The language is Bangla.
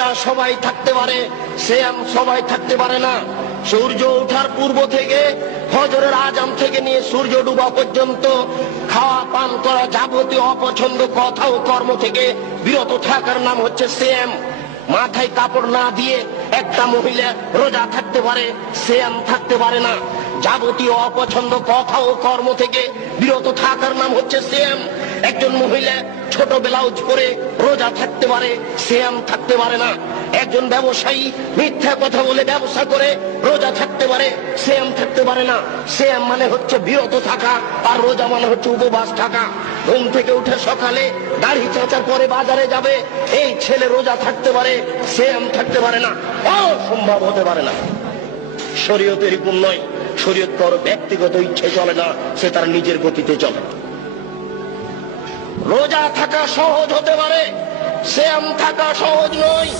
রোজা সবাই থাকতে পারে, সিয়াম সবাই থাকতে পারে না। সূর্য ওঠার পূর্ব থেকে ফজরের আজান থেকে নিয়ে সূর্য ডুবা পর্যন্ত খাওয়া পান করা যাবতীয় অপছন্দ কথা ও কর্ম থেকে বিরত থাকার নাম হচ্ছে সিয়াম। মাথায় কাপড় না দিয়ে একটা মহিলা রোজা থাকতে পারে, সিয়াম থাকতে পারে না। যাবতীয় অপছন্দ কথা ও কর্ম থেকে বিরত থাকার নাম হচ্ছে সিয়াম। একজন মহিলা ছোট ব্লাউজ পরে রোজা থাকতে পারে, সিয়াম থাকতে পারে না। একজন ব্যবসায়ী মিথ্যা কথা বলে ব্যবসা করে রোজা থাকতে পারে, সিয়াম থাকতে পারে না। সিয়াম মানে হচ্ছে বিরত থাকা, আর রোজা মানে হচ্ছে উপবাস থাকা। ঘুম থেকে উঠে সকালে দাড়ি চাঁচার পরে বাজারে যাবে, এই ছেলে রোজা থাকতে পারে, সিয়াম থাকতে পারে না। অসম্ভব হতে পারে না। শরীয়তের হুকুম নয়, শরীয়ত কারো ব্যক্তিগত ইচ্ছে চলে না, সে তার নিজের গতিতে চলে। রোজা থাকা সহজ হতে পারে, সিয়াম থাকা সহজ নয়।